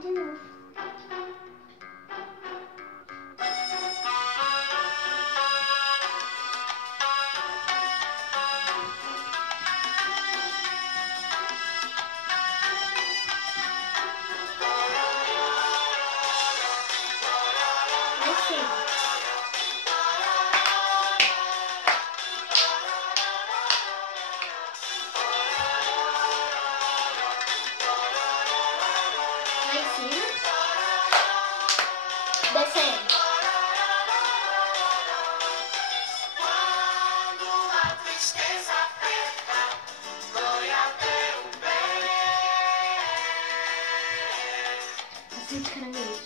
de novo. Lá em cima. Lá em cima. Descendo. Quando a tristeza aperta, dói até o pé. Assim de caranguejo.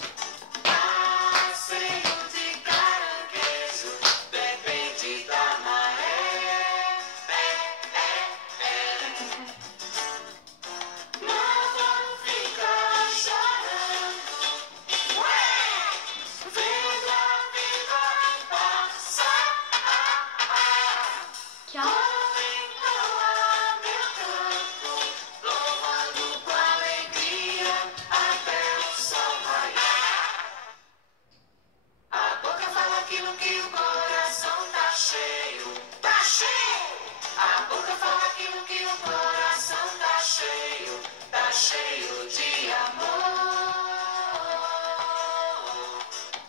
Passeio de caranguejo, depende da maré. Não vou ficar chorando, vendo a vida passar. Tchau. Vou entoar meu canto, louvando com alegria até o sol raiar. A boca fala aquilo que o coração tá cheio, tá cheio. A boca fala aquilo que o coração tá cheio de amor,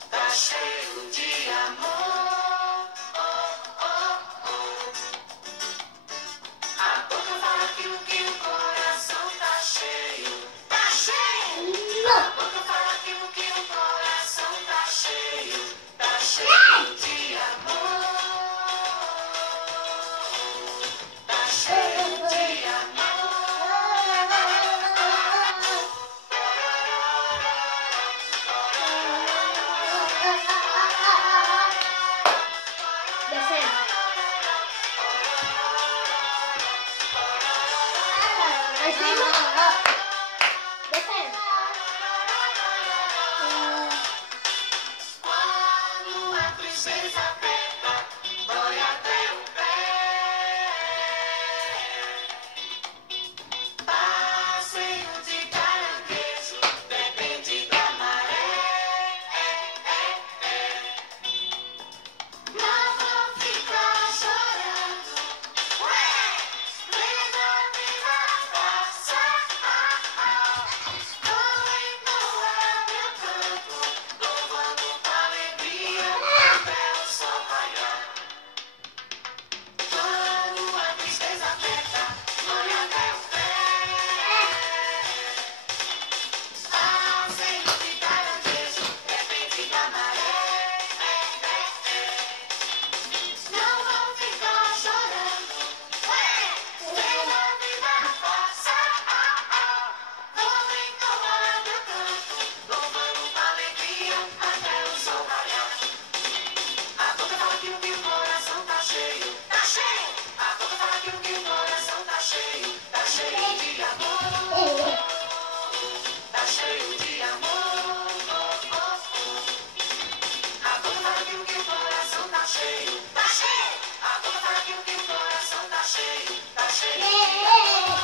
tá cheio de amor. A boca fala aquilo que o coração tá cheio, tá cheio. A boca fala aquilo que o coração tá cheio de amor, tá cheio de amor. Descendo. Lá em cima. Descendo. Quando a tristeza aperta, dói até o pé. Passeio de caranguejo, depende da maré. Não vou ficar chorando, vendo a vida passar. Vou entoar meu canto, louvando com alegria até o sol raiar. Quando a tristeza aperta, dói até o pé. Passeio de caranguejo, depende da maré. Não vou ficar chorando, vendo a vida passar. Vou entoar meu canto, louvando com alegria até o sol raiar. A boca fala aquilo que o coração tá cheio, tá cheio. A boca fala aquilo que o coração tá cheio de amor, tá cheio de amor. A boca fala aquilo que o coração tá cheio, tá cheio. A boca fala aquilo que o coração tá cheio de amor.